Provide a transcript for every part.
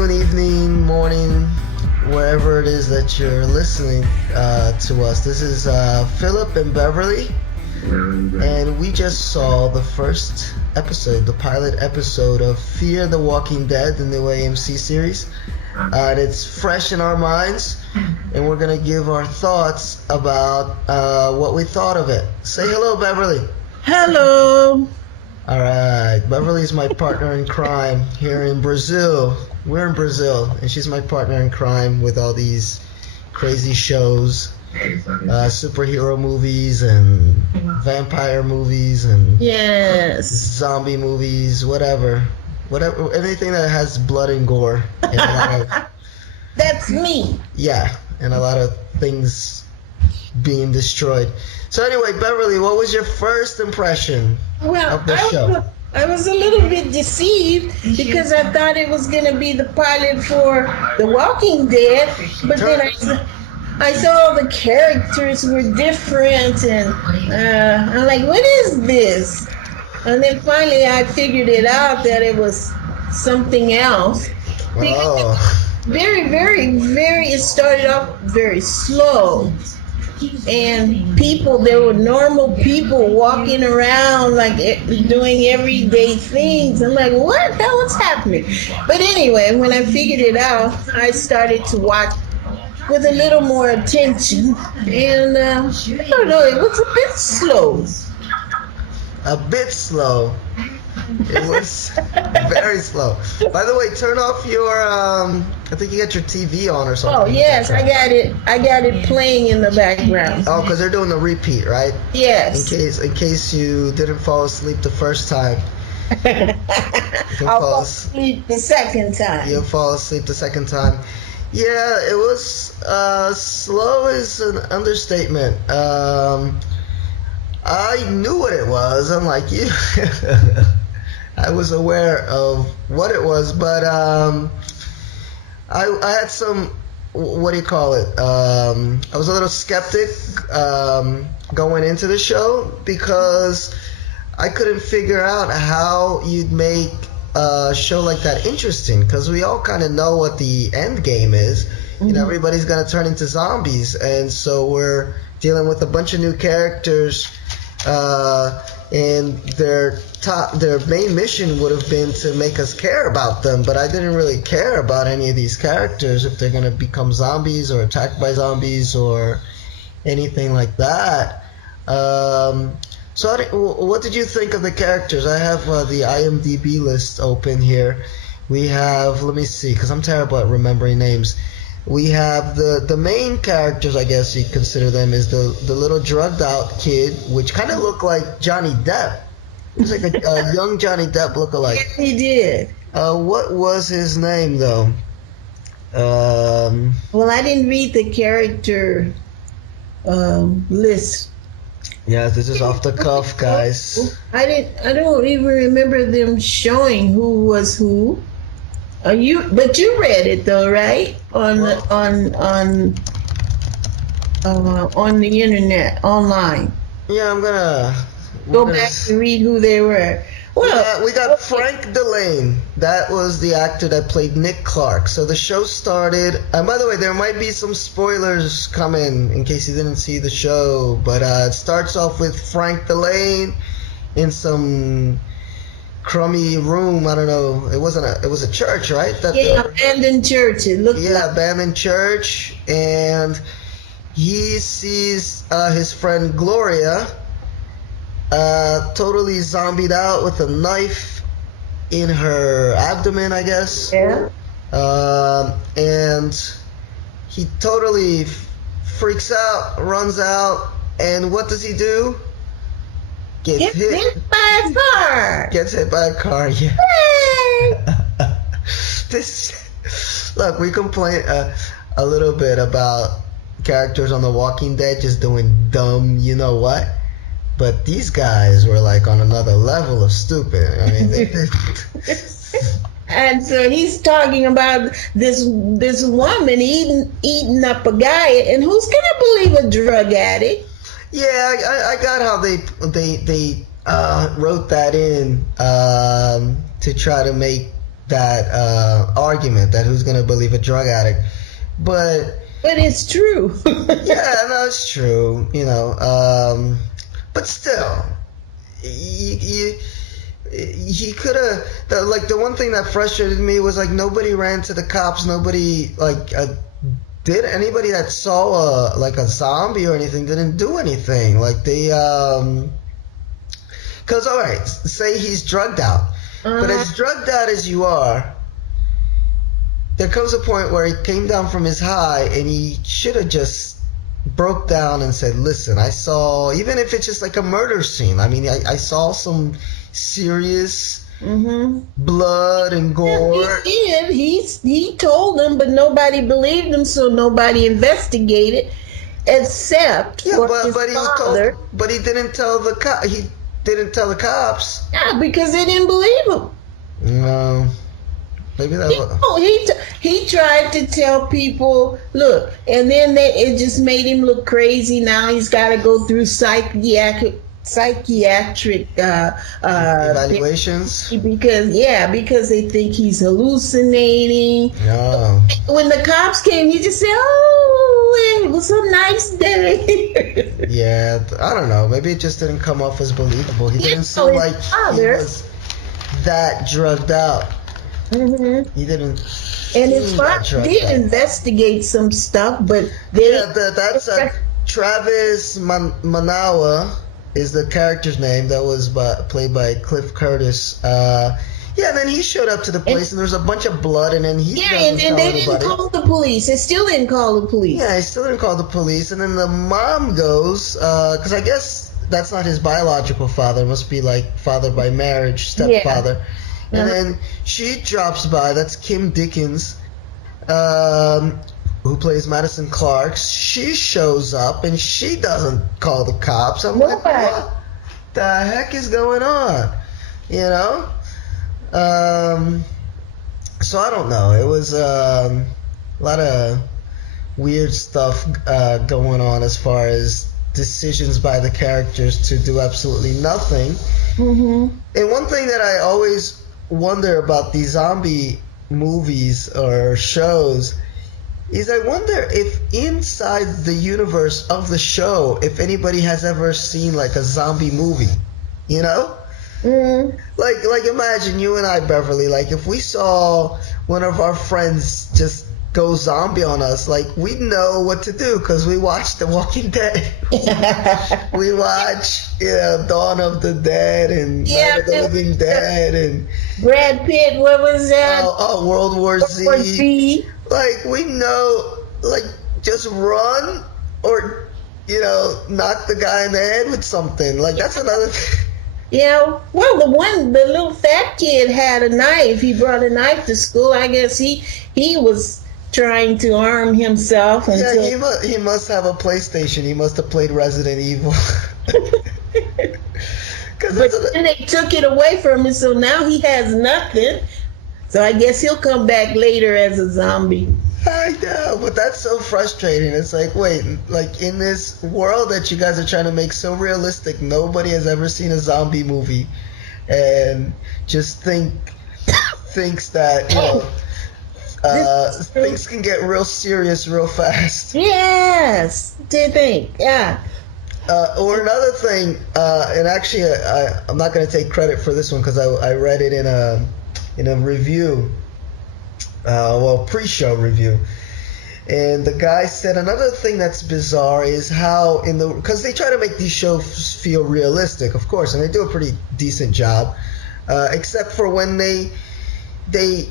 afternoon, evening, morning, wherever it is that you're listening to us. This is Philip and Beverly, and we just saw the first episode, the pilot episode of Fear the Walking Dead, the new AMC series. It's fresh in our minds, and we're going to give our thoughts about what we thought of it. Say hello, Beverly. Hello. All right, Beverly's my partner in crime here in Brazil. We're in Brazil, and she's my partner in crime with all these crazy shows, superhero movies and vampire movies and Yes. zombie movies, whatever, anything that has blood and gore and a lot of That's me. and a lot of things being destroyed. So anyway, Beverly, what was your first impression Well, of the show? I was a little bit deceived because I thought it was going to be the pilot for The Walking Dead, but then I saw the characters were different, and I'm like, what is this? And then finally I figured it out that it was something else. Oh. Very, very, very, it started off very slow. And there were normal people walking around like doing everyday things. I'm like, what the hell was happening? But anyway, when I figured it out, I started to watch with a little more attention. And I don't know, it was a bit slow. A bit slow. It was very slow. By the way, turn off your I think you got your TV on or something. Oh yes, I got it playing in the background. Oh, because they're doing the repeat, right? Yes. In case you didn't fall asleep the first time. I'll fall asleep the second time. You'll fall asleep the second time. Yeah, it was slow is an understatement. I knew what it was, unlike you. I was aware of what it was, but I had some, what do you call it? I was a little skeptic going into the show because I couldn't figure out how you'd make a show like that interesting, because we all kind of know what the end game is. Mm-hmm. You know, everybody's going to turn into zombies, and so we're dealing with a bunch of new characters, and their main mission would have been to make us care about them, but I didn't really care about any of these characters, if they're going to become zombies or attacked by zombies or anything like that. So what did you think of the characters? I have the IMDb list open here. We have, let me see, because I'm terrible at remembering names. We have the main characters, I guess you consider them, is the little drugged out kid, which kind of looked like Johnny Depp. He was like a young Johnny Depp lookalike. Yes, he did. What was his name, though? Well, I didn't read the character list. Yeah, this is off the cuff, guys. I don't even remember them showing who was who. But you read it though, right? On the internet, online. Yeah, I'm gonna Go back and read who they were. Well, yeah, we got Frank Delane. That was the actor that played Nick Clark. So the show started. And by the way, there might be some spoilers coming in case you didn't see the show. But it starts off with Frank Delane in some crummy room. I don't know. It was a church, right? Abandoned church. It looked like. Abandoned church, and he sees his friend Gloria totally zombied out with a knife in her abdomen, I guess. Yeah. And he totally freaks out, runs out, and what does he do? Gets hit by a car. Gets hit by a car, yeah. Look, we complain a little bit about characters on The Walking Dead just doing dumb, you know what? But these guys were like on another level of stupid. I mean, and so he's talking about this woman eating up a guy, and who's gonna believe a drug addict? Yeah, I got how they wrote that in to try to make that argument that who's gonna believe a drug addict, but But it's true. yeah, no, it's true, but still, he, he could have like the one thing that frustrated me was like nobody ran to the cops, nobody like did anybody that saw like a zombie or anything didn't do anything like they because all right, say he's drugged out, but Uh-huh. as drugged out as you are, there comes a point where he came down from his high and he should have just broke down and said, listen, I saw, even if it's just like a murder scene, I mean, I saw some serious Mm-hmm. blood and Yeah, he gore. did. He told them, but nobody believed him, so nobody investigated, except Yeah, for but his but he father. told, but he didn't tell he didn't tell the cops. Yeah, because they didn't believe him. No, maybe that He was. no, he tried to tell people, look, and then it just made him look crazy. Now he's got to go through psychiatric Evaluations. because they think he's hallucinating. No. When the cops came, he just said, "Oh, it was a nice day." Yeah, I don't know. Maybe it just didn't come off as believable. He You didn't know, seem like his he father. was that drugged out. Hmm. He didn't And his seem that father drugged did out. investigate some stuff, but they. Yeah, that's Travis Manawa is the character's name. That was played by Cliff Curtis. Yeah, and then he showed up to the place, and there's a bunch of blood, and then he Yeah, doesn't and tell they didn't anybody. call the police. They still didn't call the police. Yeah, he still didn't call the police, and then the mom goes, because I guess that's not his biological father. It must be like father by marriage, stepfather. And Uh-huh. then she drops by. That's Kim Dickens, who plays Madison Clark. She shows up, and she doesn't call the cops. I'm like, Nobody. what the heck is going on? You know? Um, so I don't know. It was a lot of weird stuff going on as far as decisions by the characters to do absolutely nothing. Hmm. And one thing that I always wonder about these zombie movies or shows is I wonder if inside the universe of the show, if anybody has ever seen like a zombie movie, you know? Hmm. Like imagine you and I, Beverly, like if we saw one of our friends just go zombie on us, like we know what to do because we watch The Walking Dead. We watch, Dawn of the Dead and Yeah, Night of the Living Dead and Brad Pitt. What was that? World War Z. Or Z. Like we know, like just run or knock the guy in the head with something. Like that's another thing. Yeah. Well, the little fat kid had a knife. He brought a knife to school. I guess he was trying to arm himself Yeah, until. he must have a PlayStation. He must have played Resident Evil. Because But then they took it away from him, so now he has nothing. So I guess he'll come back later as a zombie. I know, but that's so frustrating. It's like, wait, like in this world that you guys are trying to make so realistic, nobody has ever seen a zombie movie, and just thinks that things can get real serious real fast. Yes, to think. Yeah. Or another thing, and actually, I'm not going to take credit for this one because I read it in a review, pre-show review, and the guy said another thing that's bizarre is how because they try to make these shows feel realistic, of course, and they do a pretty decent job, except for when they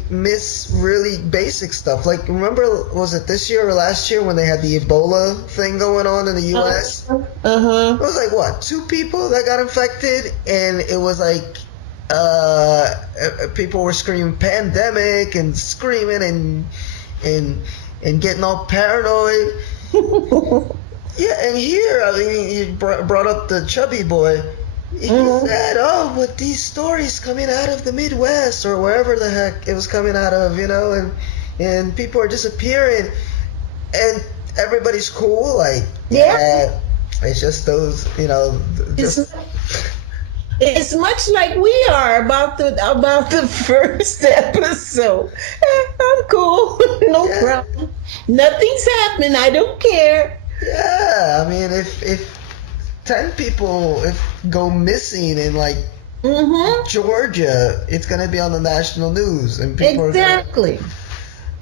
miss really basic stuff. Like, remember, was it this year or last year when they had the Ebola thing going on in the U.S.? Uh-huh. It was like, what, 2 people that got infected? And it was like, people were screaming pandemic and screaming and getting all paranoid. Yeah, and here, I mean, you brought up the chubby boy. He said, oh, but these stories coming out of the Midwest or wherever the heck it was coming out of, and people are disappearing, and everybody's cool, like, Yeah. it's just those, It's, It's much like we are about the first episode. I'm cool, no Yeah, problem. Nothing's happening. I don't care. yeah. I mean, if 10 people if go missing in like Mm-hmm. Georgia, it's gonna be on the national news, and people are gonna, Exactly.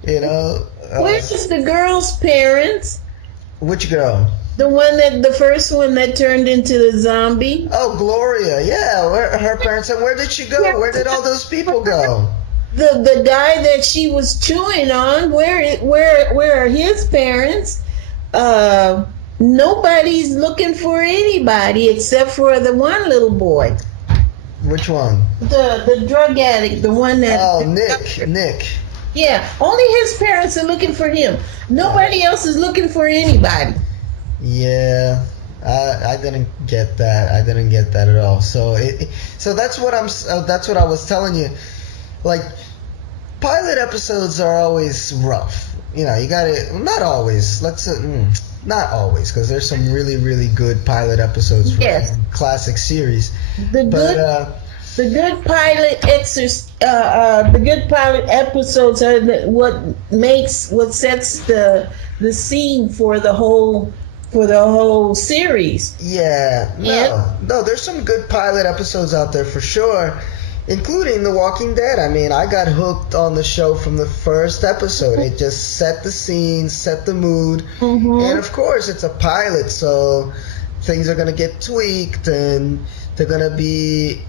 you know, Where's the girl's parents? which girl? The first one that turned into the zombie. Oh, Gloria. Yeah, where her parents, and where did she go? Where did all those people go? The guy that she was chewing on. Where are his parents? Uh, Nobody's looking for anybody except for the one little boy, Which one? the drug addict, the one that. Oh, Nick. Yeah, only his parents are looking for him. Nobody else is looking for anybody. Yeah, I didn't get that. I didn't get that at all. So so that's what that's what I was telling you. Like, pilot episodes are always rough. You know, you gotta, not always. Not always, because there's some really really good pilot episodes for Yes, classic series. the But good the good pilot episodes are what sets the scene for the whole series. yeah, Yeah. no, there's some good pilot episodes out there for sure, including The Walking Dead. I mean, I got hooked on the show from the first episode. It just set the scene, set the mood, and Mm-hmm. of course, it's a pilot, so things are gonna get tweaked and they're gonna be,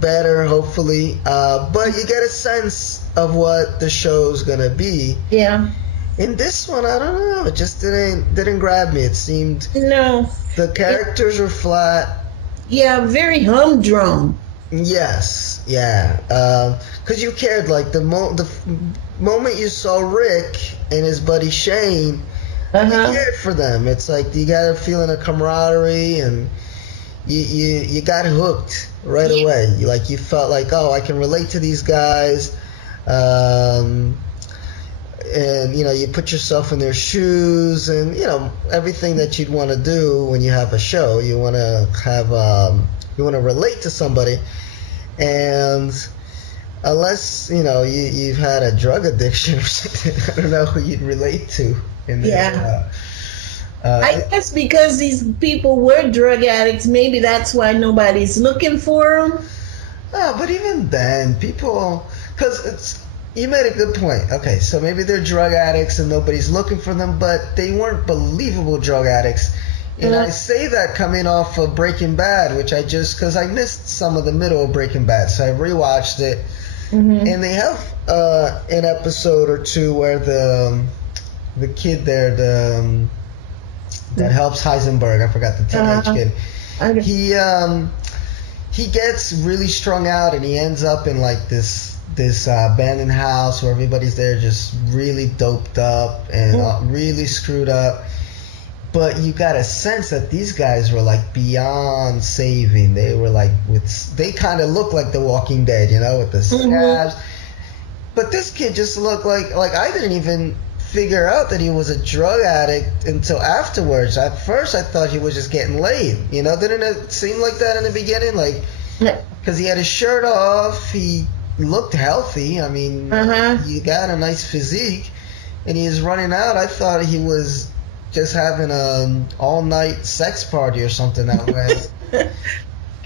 better, hopefully. But you get a sense of what the show's gonna be. Yeah. In this one, I don't know. It just didn't grab me. It seemed No. the characters were flat. Yeah, very humdrum. Yes, yeah. Because you cared, like the moment you saw Rick and his buddy Shane, Uh you huh. cared for them. It's like you got a feeling of camaraderie, and you got hooked right away. You felt like, oh, I can relate to these guys. Um, and you put yourself in their shoes, and everything that you'd want to do when you have a show. You want to have you want to relate to somebody, and unless you've had a drug addiction or something, I don't know who you'd relate to in there. Yeah. I guess because these people were drug addicts, maybe that's why nobody's looking for them. But even then, people, because you made a good point. Okay, so maybe they're drug addicts and nobody's looking for them, but they weren't believable drug addicts. And I say that coming off of Breaking Bad, which because I missed some of the middle of Breaking Bad, so I rewatched it. Mm-hmm. And they have an episode or two where the kid there, that helps Heisenberg, I forgot the teenage kid. Okay. He gets really strung out, and he ends up in like this abandoned house where everybody's there just really doped up and really screwed up. But you got a sense that these guys were like beyond saving. They were like they kind of looked like The Walking Dead, with the scabs. But this kid just looked like I didn't even figure out that he was a drug addict until afterwards. At first, I thought he was just getting laid. Didn't it seem like that in the beginning? Like, because he had his shirt off, he looked healthy. I mean, you got a nice physique, and he was running out. I thought he was just having an all-night sex party or something that way.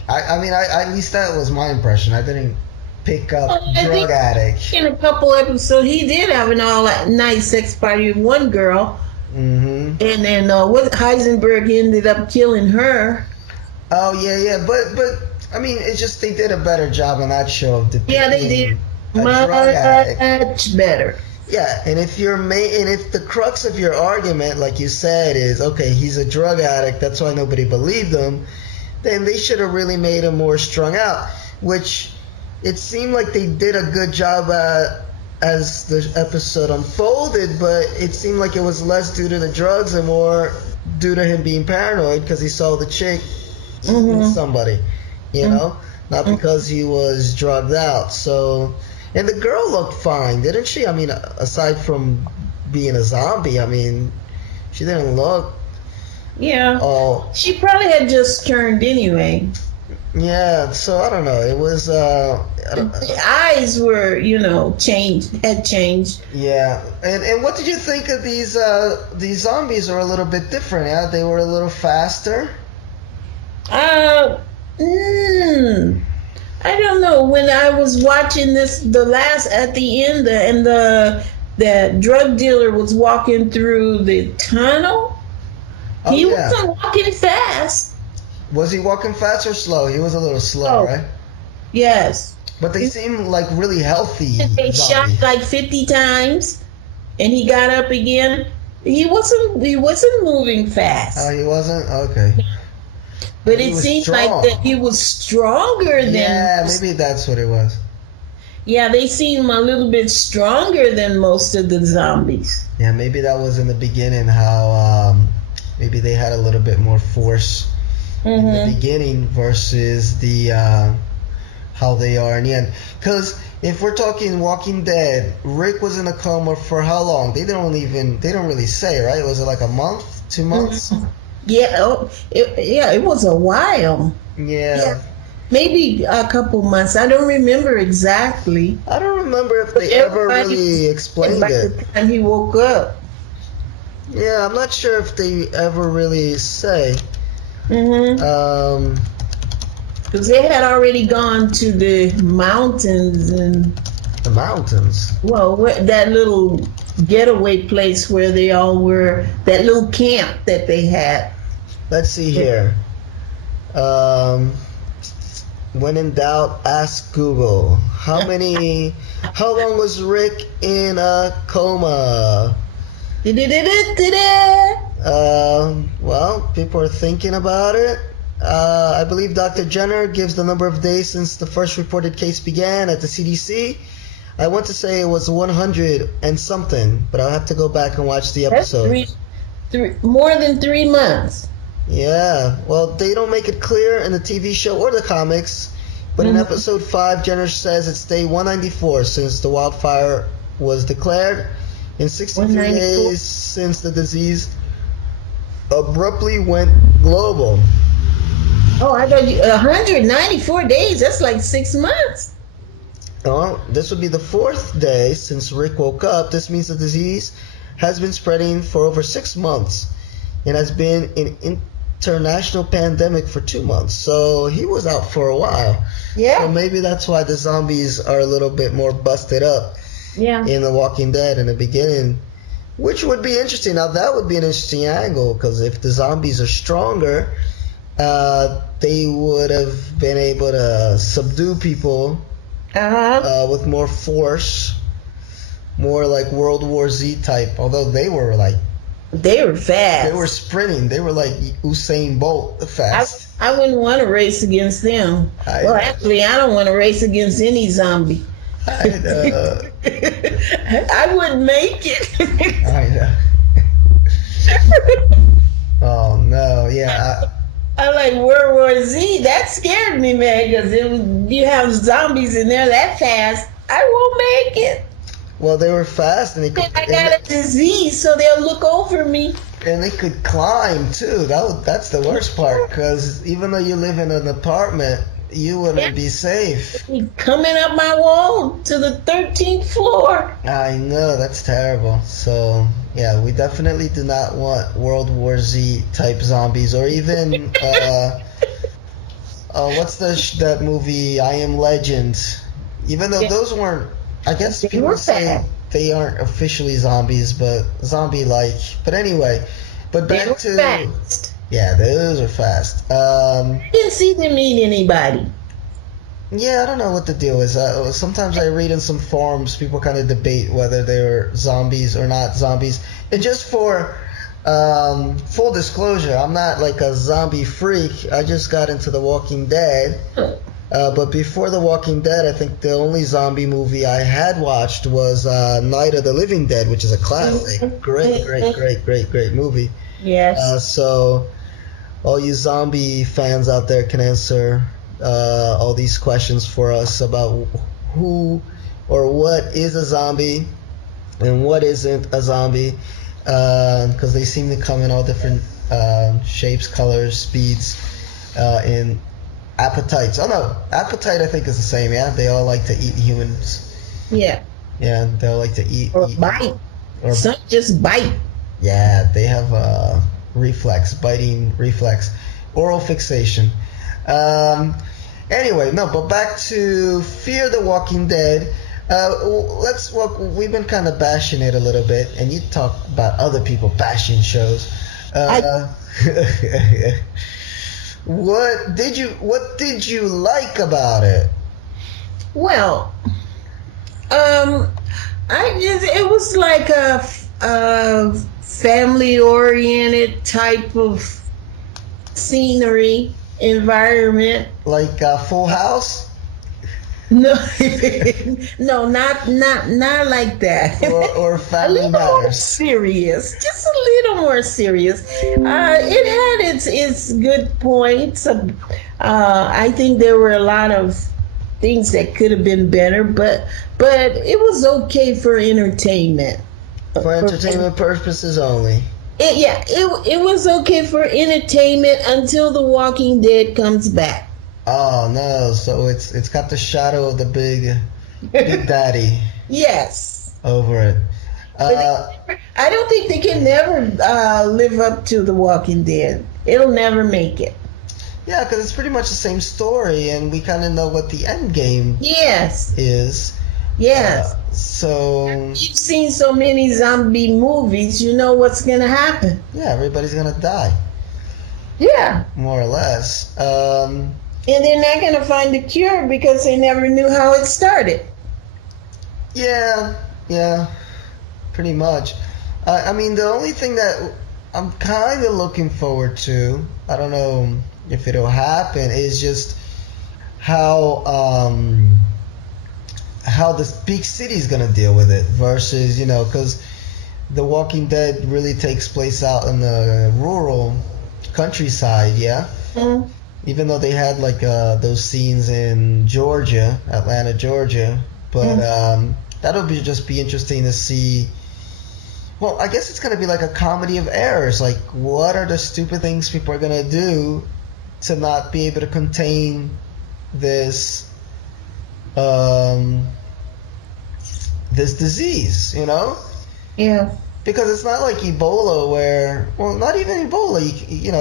I mean, at least that was my impression. I didn't pick up drug addict. In a couple episodes, he did have an all-night sex party with one girl. Mm-hmm. And then what Heisenberg ended up killing her. Oh yeah, but I mean, it's just they did a better job on that show of depicting. Yeah, they did a drug addict. much better. Yeah, and if the crux of your argument, like you said, is okay, he's a drug addict, that's why nobody believed him, then they should have really made him more strung out, which it seemed like they did a good job at as the episode unfolded, but it seemed like it was less due to the drugs and more due to him being paranoid because he saw the chick with somebody, not because he was drugged out. So, and the girl looked fine, didn't she? I mean, aside from being a zombie, I mean, she didn't look. Yeah. Oh. She probably had just turned anyway. Yeah, so I don't know. It was I don't, The eyes were, changed, had changed. yeah. And what did you think of these zombies are a little bit different, yeah? They were a little faster. Uh, mm, I don't know. When I was watching this, the last at the end, and the drug dealer was walking through the tunnel. Oh He yeah. wasn't walking fast. Was he walking fast or slow? He was a little slow, Oh, right? yes. But they seem like really healthy They shot zombie. like 50 times, and he got up again. He wasn't moving Oh, fast, he wasn't? Okay. but But he it was seemed like that strong. he was stronger than Yeah, most. maybe that's what it was. Yeah, they seem a little bit stronger than most of the zombies. Yeah, maybe that was in the beginning how maybe they had a little bit more force in the Hmm. beginning versus the how they are in the end. Because if we're talking Walking Dead, Rick was in a coma for how long? They don't really say, right? Was it like a month, 2 months? Yeah, yeah, it was a while. Yeah, Yeah, maybe a couple months. I don't remember exactly, I don't remember if but they ever everybody really said by explained it. the time he woke up. Yeah, I'm not sure if they ever really say. Hmm. Um, Because they had already gone to the mountains and, the mountains. well, that little getaway place where they all were, that little camp that they had. Let's see here. Um, when in doubt, ask Google. How long was Rick in a coma? Well, people are thinking about it. I believe Dr. Jenner gives the number of days since the first reported case began at the CDC. I want to say it was 100 and something, but I'll have to go back and watch the That's episode. more than 3 months. Yeah, well, they don't make it clear in the TV show or the comics, but in Mhm. episode 5, Jenner says it's day 194 since the wildfire was declared, and 63 194. days since the disease abruptly went global. Oh, I thought 194 days. That's like 6 months. This would be the fourth day since Rick woke up. This means the disease has been spreading for over 6 months and has been an international pandemic for 2 months. So he was out for a while. So Yeah. maybe that's why the zombies are a little bit more busted up Yeah. in The Walking Dead in the beginning, which would be interesting. Now, that would be an interesting angle because if the zombies are stronger, they would have been able to subdue people Uh-huh. with more force, more like World War Z type. Although they were like They were fast. they were sprinting, they were like Usain Bolt I, fast. I wouldn't want to race against them. I Well, know. actually, I don't want to race against any zombie. I know. I wouldn't make it. I know. Oh no, yeah. I like World War Z. That scared me, man, because you have zombies in there that fast. I won't make it. Well, they were fast and they could, I got a disease, so they'll look over me. and they could climb too. That's the worst part because even though you live in an apartment, you wouldn't be safe. Coming up my wall to the 13th floor. I know, that's terrible. So yeah, we definitely do not want World War Z type zombies or even what's that movie I Am Legend? Even though those weren't, I guess They people were say bad. they aren't officially zombies, but zombie-like. But anyway, but They back were to fast. yeah, those are fast. I didn't see them eat anybody. Yeah, I don't know what the deal is. Sometimes I read in some forums, people kind of debate whether they're zombies or not zombies. And just for full disclosure, I'm not like a zombie freak. I just got into The Walking Dead. But before The Walking Dead, I think the only zombie movie I had watched was Night of the Living Dead, which is a classic. Great, great, great, great, great movie. Yes. So all you zombie fans out there can answer all these questions for us about who or what is a zombie and what isn't a zombie, because they seem to come in all different shapes, colors, speeds, and Appetites. Oh no, appetite I think is the same. Yeah, they all like to eat humans. Yeah. Yeah, they all like to Or eat bite. or Some just bite. yeah, they have a reflex, biting reflex, oral fixation. Um, anyway, no, but back to Fear the Walking Dead. Let's walk. We've been kind of bashing it a little bit, and you talk about other people bashing shows. I Uh, what did you like about it? well, um, I just it was like a family oriented type of scenery environment. Like Full House No, no, not like that. or A Family little more Matters? serious, just a little more serious. It had its good points. I think there were a lot of things that could have been better, but it was okay for entertainment. For For entertainment purposes only. it was okay for entertainment until The Walking Dead comes back. Oh no! So it's got the shadow of the big daddy Yes. over it. But Uh, I don't think they can never live up to The Walking Dead. It'll never make it. yeah, because it's pretty much the same story, and we kind of know what the end game Yes, is. yes. So You've seen so many zombie movies, you know what's gonna happen. yeah, everybody's gonna die Yeah, more or less. and they're not gonna find a cure because they never knew how it started. Yeah, yeah, pretty much. I mean, the only thing that I'm kind of looking forward to, I don't know if it'll happen, is just how how this big city is gonna deal with it versus because The Walking Dead really takes place out in the rural countryside, yeah. Mm. Even though they had like those scenes in Georgia, Atlanta, Georgia, but Mm. that'll be interesting to see. Well, I guess it's gonna be like a comedy of errors. Like, what are the stupid things people are gonna do to not be able to contain this um, this disease? Yeah. Because it's not like Ebola, where well, not even Ebola.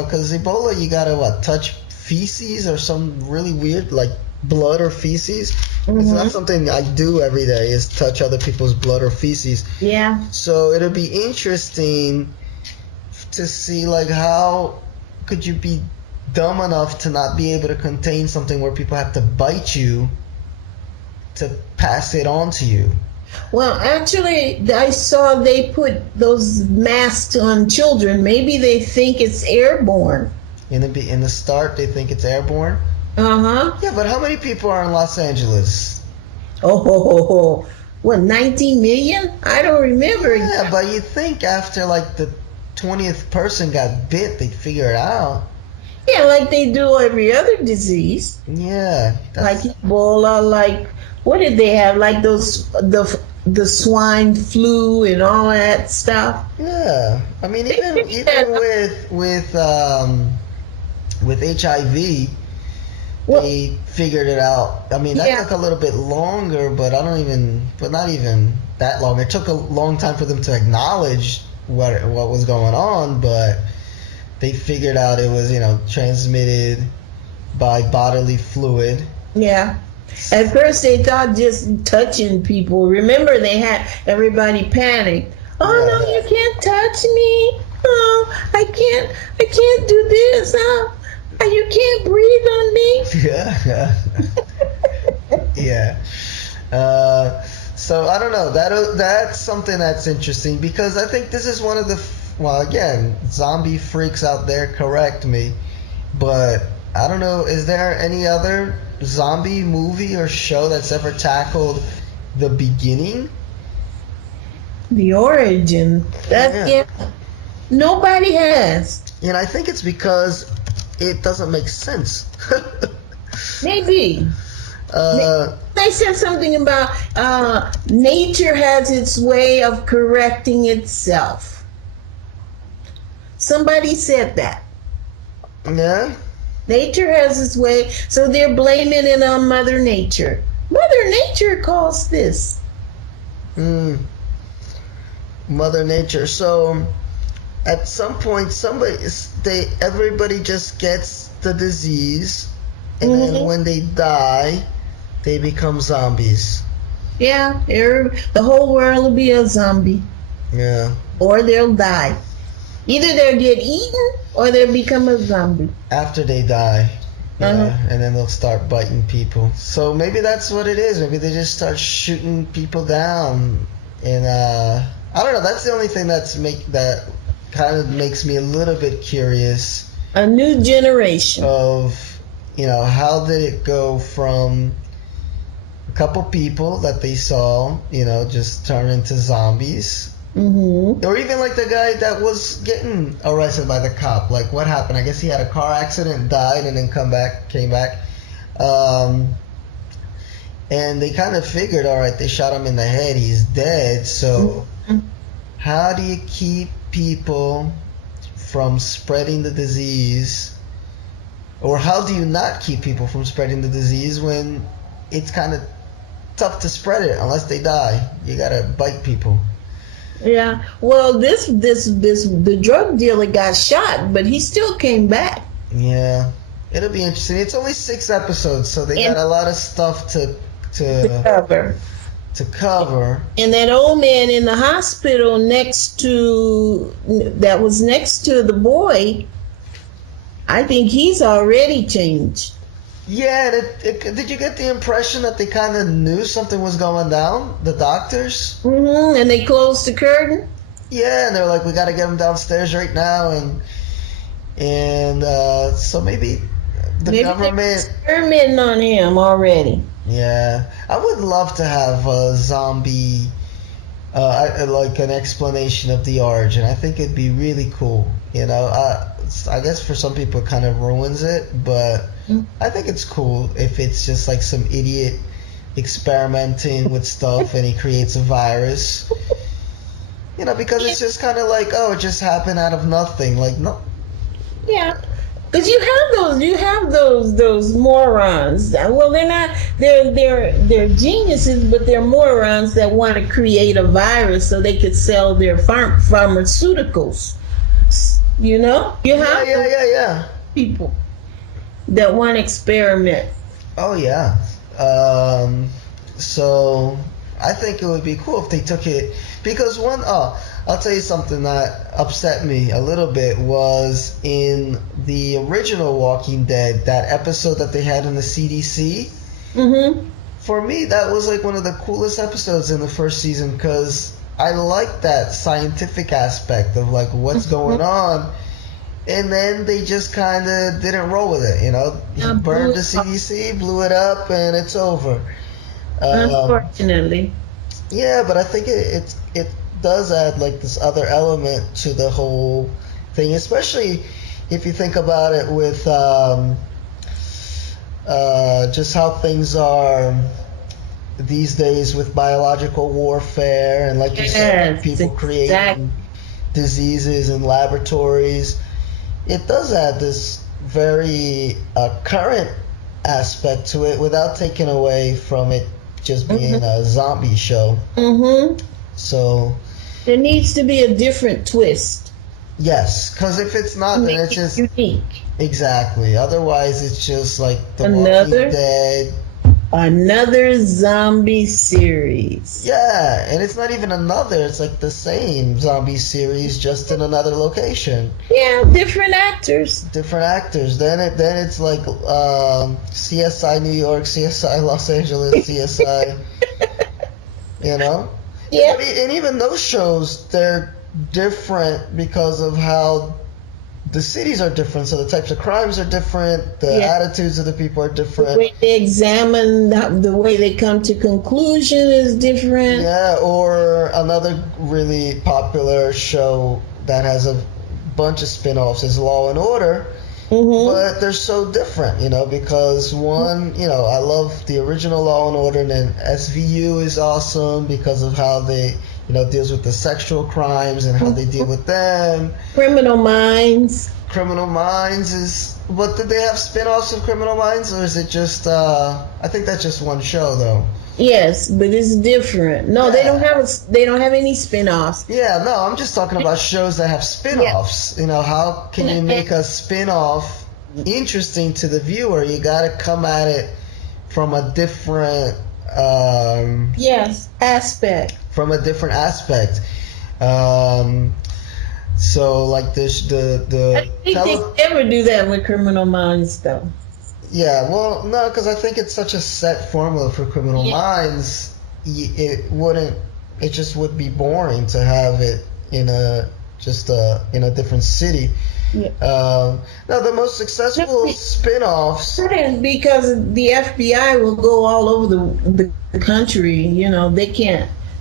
Because Ebola, you gotta what touch feces or some really weird like blood or feces. It's not Hmm. something I do every day. Is touch other people's blood or feces. Yeah. So it'll be interesting to see like how could you be dumb enough to not be able to contain something where people have to bite you to pass it on to you. Well, actually, I saw they put those masks on children. Maybe they think it's airborne. In the start, they think it's airborne. Uh huh. Yeah, but how many people are in Los Angeles? Oh, ho, ho, ho. What, 19 million? I don't remember. Yeah, but you think after like the 20th person got bit, they'd figure it out. Yeah, like they do every other disease. Yeah, Like that's Ebola, like, what did they have? Like the swine flu and all that stuff. yeah. I mean, even with HIV, Well, they figured it out. I mean, that yeah. took a little bit longer, but not even that long. It took a long time for them to acknowledge what was going on, but they figured out it was transmitted by bodily fluid. Yeah. At first they thought just touching people. Remember they had everybody panicked. Oh Yeah. no, you can't touch me. Oh, I can't do this. Oh, you can't breathe on me. Yeah, yeah. So I don't know. That's something that's interesting because I think this is one of the well, again, zombie freaks out there, correct me, but I don't know. Is there any other zombie movie or show that's ever tackled the beginning? The origin. That's Yeah. it. Nobody has. And I think it's because it doesn't make sense. Maybe. uh, They said something about nature has its way of correcting itself. Somebody said that. yeah. Nature has its way, so they're blaming it on Mother Nature. Mother Nature caused this. Mm, Mother Nature. So at some point, everybody just gets the disease, and then Hmm. when they die, they become zombies. Yeah, the whole world will be a zombie, Yeah. or they'll die. Either they'll get eaten or they'll become a zombie. After they die. Uh-huh. Yeah, and then they'll start biting people. So maybe that's what it is. Maybe they just start shooting people down, and I don't know. That's the only thing that kind of makes me a little bit curious A new generation. of, how did it go from a couple people that they saw, just turn into zombies, Hmm. or even like the guy that was getting arrested by the cop. Like, what happened? I guess he had a car accident, died, and then came back. Um, and they kind of figured, all right, they shot him in the head, he's dead. So how do you keep people from spreading the disease, or how do you not keep people from spreading the disease when it's kind of tough to spread it unless they die? You gotta bite people. Yeah. Well, the drug dealer got shot, but he still came back. Yeah, it'll be interesting. It's only 6 episodes, so they And got a lot of stuff to to cover. to cover. And that old man in the hospital that was next to the boy, I think he's already changed. Yeah, did you get the impression that they kind of knew something was going down? The doctors? And they closed the curtain. Yeah, and they're like, we got to get him downstairs right now, and so maybe the Maybe they're government. experimenting on him already. Yeah, I would love to have a zombie, like an explanation of the origin. I think it'd be really cool. I guess for some people it kind of ruins it, but I think it's cool if it's just like some idiot experimenting with stuff and he creates a virus. Because it's just kind of like, oh, it just happened out of nothing. Like, no. Yeah. Because you have those morons. Well, they're not they're geniuses, but they're morons that want to create a virus so they could sell their pharmaceuticals. You Yeah, have yeah, those yeah, yeah. people that want to experiment. Oh yeah. Um, so I think it would be cool if they took it, because I'll tell you something that upset me a little bit was in the original Walking Dead, that episode that they had in the CDC. Mm-hmm. For me, that was like one of the coolest episodes in the first season, because I like that scientific aspect of like what's going on. And then they just kind of didn't roll with it. He burned the CDC, blew it up, and it's over. Um, Unfortunately. yeah, but I think it does add like this other element to the whole thing, especially if you think about it with just how things are these days with biological warfare, and like you said, Yes, people exactly. creating diseases in laboratories. It does add this very current aspect to it without taking away from it just being Mm-hmm. a zombie show. Mm-hmm. So, There needs to be a different twist yes, because if it's to not, then make it's it just unique. exactly. Otherwise, it's just like The Walking Another Dead. another zombie series. Yeah, and it's not even another, it's like the same zombie series, just in another location. Yeah, different actors. Different actors. Then it's like CSI New York, CSI Los Angeles, CSI. You know, Yeah. and even those shows, they're different because of how the cities are different. So the types of crimes are different. The Yeah. attitudes of the people are The different. way they examine, the way they come to conclusion is different. Yeah, or another really popular show that has a bunch of spin-offs is Law and Order. Mm-hmm. But they're so different, because one, I love the original Law and Order, and then SVU is awesome because of how they, deals with the sexual crimes and how they deal with them. Criminal Minds. Criminal Minds is. But did they have spin-offs of Criminal Minds, or is it just? I think that's just one show, though. Yes, but it's different. No, they don't have they don't have any spin-offs. Yeah, no, I'm just talking about shows that have spin-offs. How can you make a spin-off interesting to the viewer? You got to come at it from a different yes, aspect. From a different aspect. So like this, I think they never do that with Criminal Minds, though. Yeah, well, no, because I think it's such a set formula for Criminal Minds. It just would be boring to have it in a different city. Yeah. Now, the most successful spin-offs. Because the FBI will go all over the country.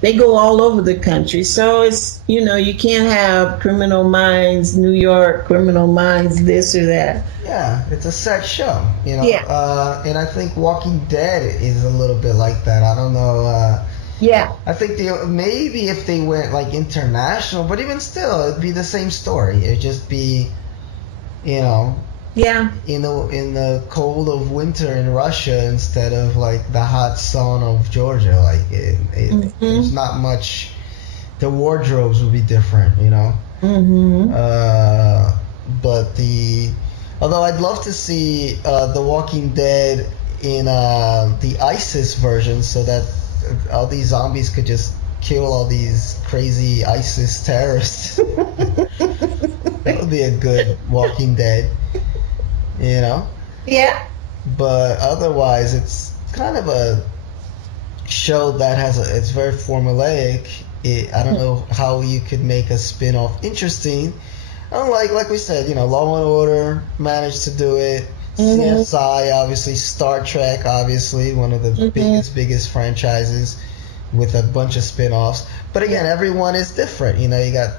They go all over the country. So it's, you can't have Criminal Minds, New York, Criminal Minds, this or that. Yeah, it's a set show, Yeah. And I think Walking Dead is a little bit like that. I don't know. Yeah. I think maybe if they went like international, but even still, it'd be the same story. It'd just be, Yeah. in the cold of winter in Russia instead of like the hot sun of Georgia. Like there's not much. The wardrobes would be different, But although I'd love to see The Walking Dead in the ISIS version, so that all these zombies could just kill all these crazy ISIS terrorists. That would be a good Walking Dead. Yeah. But otherwise, it's kind of a show that it's very formulaic. I don't know how you could make a spin-off interesting. Unlike, like we said, Law and Order managed to do it. CSI, obviously, Star Trek, obviously, one of the biggest franchises with a bunch of spin-offs. But again, everyone is different. You got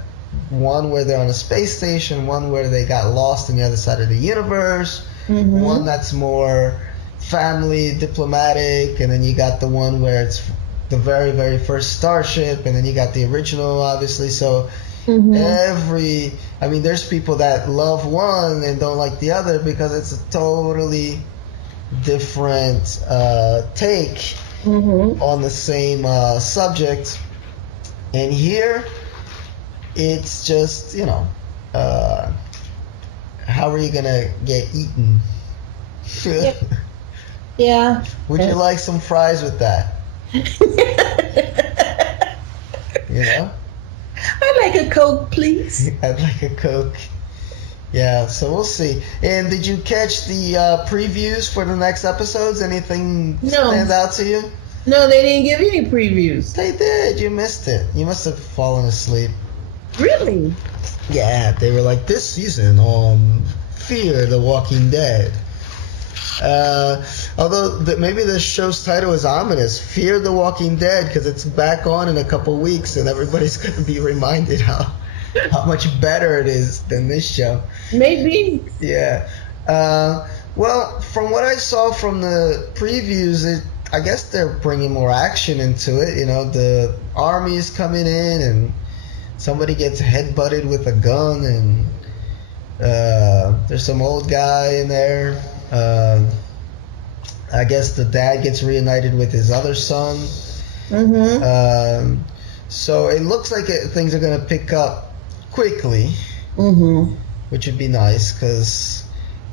one where they're on a space station, one where they got lost on the other side of the universe, one that's more family diplomatic, and then you got the one where it's the very, very first Starship, and then you got the original, obviously. So there's people that love one and don't like the other because it's a totally different take on the same subject. And here, it's just, how are you going to get eaten? Yeah. Would you like some fries with that? I'd like a Coke, please. I'd like a Coke. Yeah, so we'll see. And did you catch the previews for the next episodes? Anything stand out to you? No, they didn't give any previews. They did. You missed it. You must have fallen asleep. Really? Yeah, they were like, this season on Fear the Walking Dead. Although maybe the show's title is ominous, Fear the Walking Dead, because it's back on in a couple weeks and everybody's going to be reminded how much better it is than this show. Maybe. Yeah. Well, from what I saw from the previews, I guess they're bringing more action into it. The army is coming in and somebody gets headbutted with a gun, and there's some old guy in there. I guess the dad gets reunited with his other son. So it looks like things are going to pick up quickly, which would be nice, because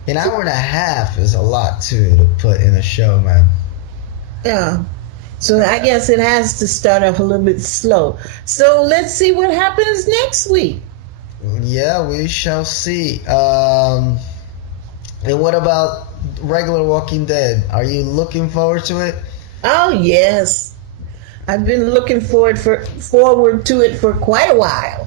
an hour and a half is a lot to put in a show, man. Yeah. So I guess it has to start off a little bit slow. So let's see what happens next week. Yeah, we shall see. And what about regular Walking Dead? Are you looking forward to it? Oh yes, I've been looking forward to it for quite a while.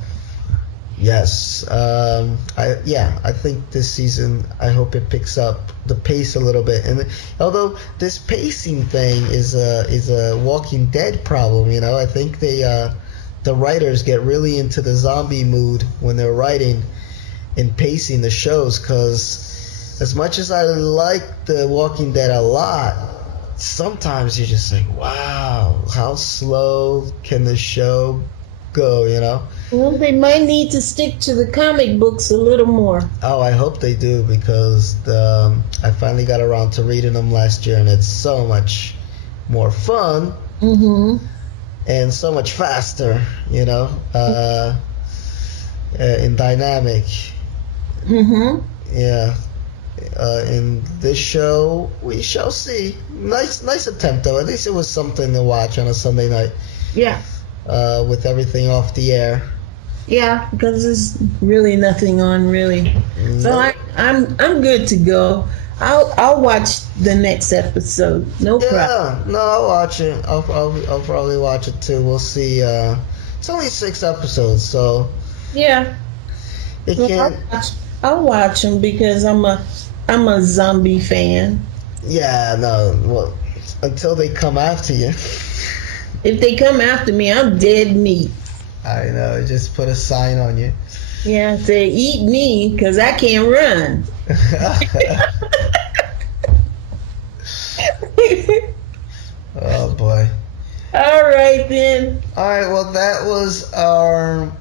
Yes, I think this season, I hope it picks up the pace a little bit. And although this pacing thing is a Walking Dead problem, I think the writers get really into the zombie mood when they're writing and pacing the shows, because as much as I like The Walking Dead a lot, sometimes you're just like, wow, how slow can the show go, you know. Well, they might need to stick to the comic books a little more. Oh, I hope they do because I finally got around to reading them last year, and it's so much more fun Mm-hmm. and so much faster, you know, in dynamic. Mm-hmm. Yeah. In this show, we shall see. Nice attempt though. At least it was something to watch on a Sunday night, Yeah. with everything off the air. Yeah, because there's really nothing on really. So No. I'm good to go. I'll watch the next episode. No problem. Yeah, no, I'll watch it. I'll probably watch it too. We'll see. It's only 6 episodes, so Yeah. it Well, can't. I'll watch them because I'm a zombie fan. Yeah, no. Well, until they come after you. If they come after me, I'm dead meat. I know. Just put a sign on you. Yeah, say eat me because I can't run. Oh boy. All right then. All right. Well, that was our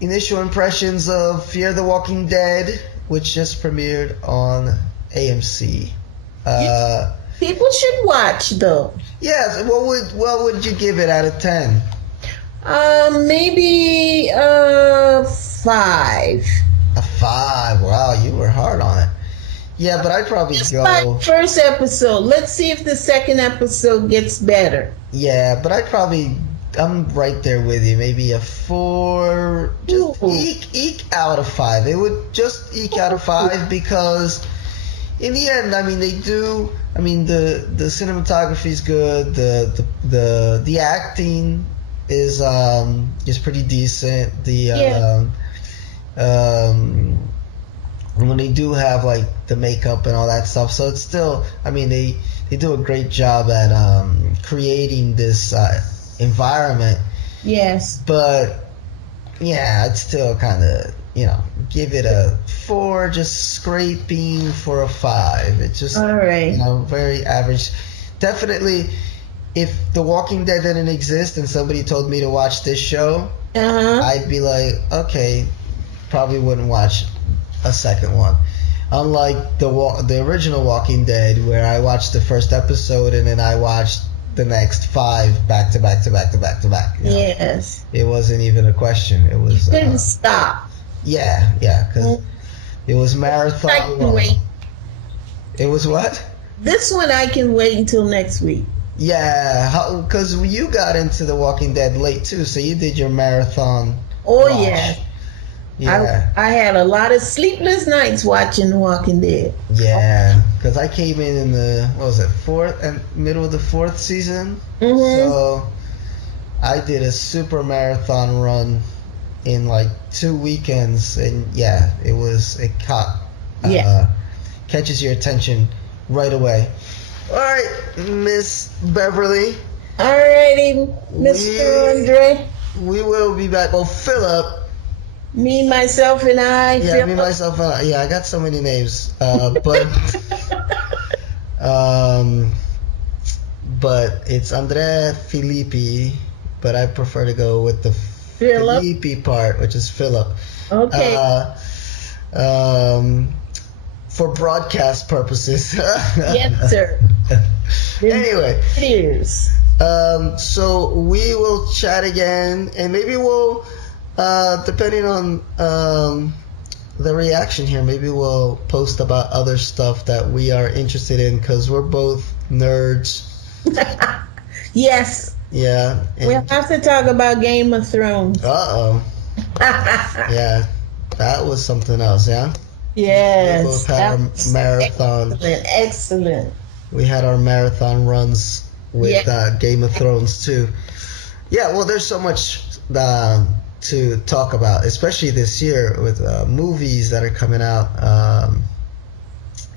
initial impressions of Fear the Walking Dead, which just premiered on AMC. People should watch though. Yes. What would you give it out of 10? Maybe 5. A 5. Wow, you were hard on it. Yeah, but I'd probably Just go. like first episode. Let's see if the second episode gets better. Yeah, but I'm right there with you. Maybe a 4. Just Ooh. eke out of 5. It would just eke out of 5 because in the end, I mean, they do. I mean, the cinematography is good. The acting is pretty decent. Yeah. When they do have like the makeup and all that stuff, so it's still. I mean, they do a great job at creating this environment. Yes. But yeah, I'd still kind of give it a 4, just scraping for a 5. It's just All right. very average. Definitely, if The Walking Dead didn't exist and somebody told me to watch this show, Uh-huh. I'd be like, okay, probably wouldn't watch a second one. Unlike the original Walking Dead, where I watched the first episode and then I watched the next 5 back to back to back to back to back. Yes. It wasn't even a question. It was Couldn't stop. yeah, because it was marathon. I can wait. It was what? This one I can wait until next week. Yeah, because you got into The Walking Dead late too, so you did your marathon. Oh watch. yeah. Yeah. I had a lot of sleepless nights watching The Walking Dead. Yeah, because I came in the middle of the 4th season. Mhm. So I did a super marathon run in like 2 weekends, and yeah, it caught catches your attention right away. All right, Miss Beverly, Alrighty, Mr. Andre. we will be back. Oh, Philip. Me, myself, and I. Yeah, Phil- me myself. Yeah, I got so many names, but but it's Andre Filippi, but I prefer to go with the Philip. Filippi part, which is Philip. Okay. For broadcast purposes. Yes, sir. Anyway, It is. so we will chat again, and maybe we'll, depending on the reaction here, maybe we'll post about other stuff that we are interested in because we're both nerds. Yes. Yeah. We'll have to talk about Game of Thrones. Uh-oh. Yeah, that was something else, yeah? Yes. We both had our that was marathon. Excellent. We had our marathon runs with Game of Thrones too. Yeah, well, there's so much to talk about, especially this year with movies that are coming out,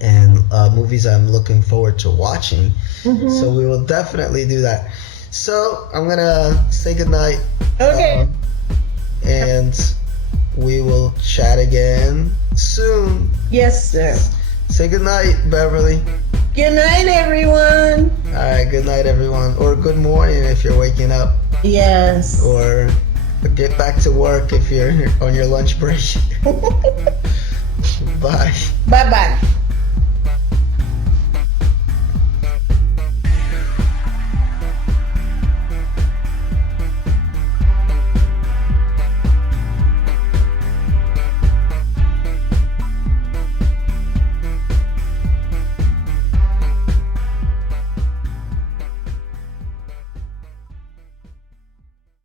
and movies I'm looking forward to watching. Mhm. So we will definitely do that. So I'm gonna say goodnight. Okay. And we will chat again soon. Yes, sir. Say goodnight, Beverly. Good night, everyone. All right, good night, everyone. Or good morning if you're waking up. Yes. or get back to work if you're on your lunch break. Bye.